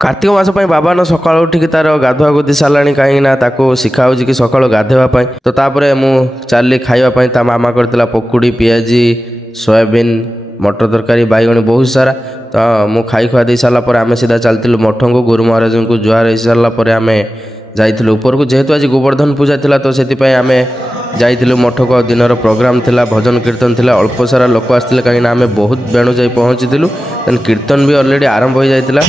कार्तिक मास बाबा न सका उठिक तार गाधुआ गुधि साराणी कहीं शिखा हो कि सका गाधेवाई तो तापर मु चली खावाई ता मामा करता पकुड़ी पियाजी सोयाबीन मटर तरकारी बैगणी बहुत सारा तो मु खाई खुआ दे सारापर आम सीधा चलती मठ को गुरु महाराज को जुआर हो सारापर आम जाइलु ऊपर को जेहेतु आज गोवर्धन पूजा थिला तो से आम जाइलु मठ को दिन प्रोग्राम थिला भजन कीर्तन थिला अल्प सारा लोक आसते कहीं आम बहुत बेणु जाई पहुँचीलु कीर्तन भी ऑलरेडी आरंभ हो जाता।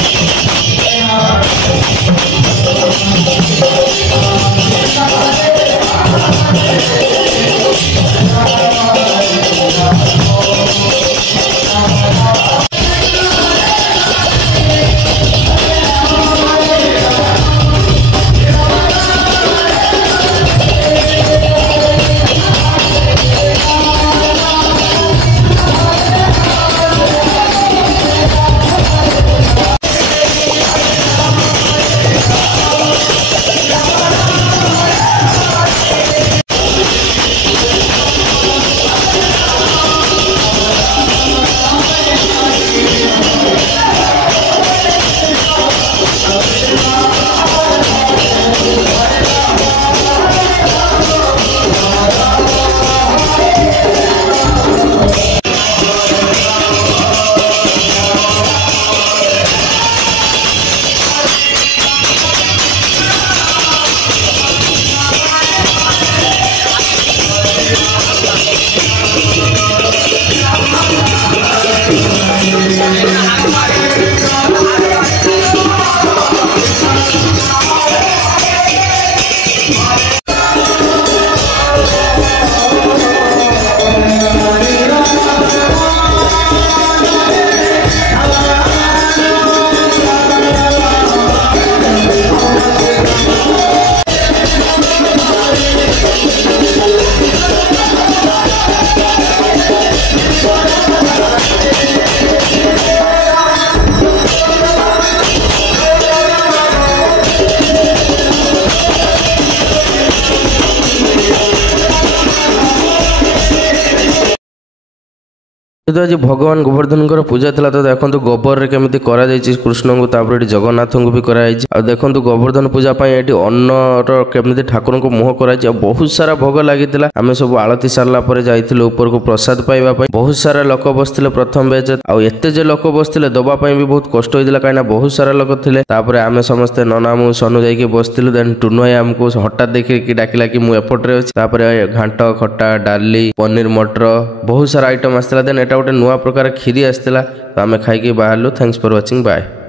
आज भगवान गोवर्धन पूजा था तो देखो गोबर केमी कर कृष्ण को तापर जगन्नाथ को भी कराई देखो गोवर्धन पूजा ये अन्न केमी ठाकुर को मुह कर बहुत सारा भोग लगी आम सब आलती सारापर जाइलु ऊपर को प्रसाद पाइबा बहुत सारा लोक बसते प्रथम बेच आते लोक बसते दवाई भी बहुत कष्ट होता कहीं बहुत सारा लोक थे आम समस्ते नना मु सनु जा बसलु देन टुनुआई आमको हठात देखिए डाकिला कि मुझे अच्छी घाट खटा डाली पनीर मटर बहुत सारा आइटम आसला देन एटा गोटे नुआ प्रकार खीरी आसला तो आम खाई बाहर। Thanks for watching bye.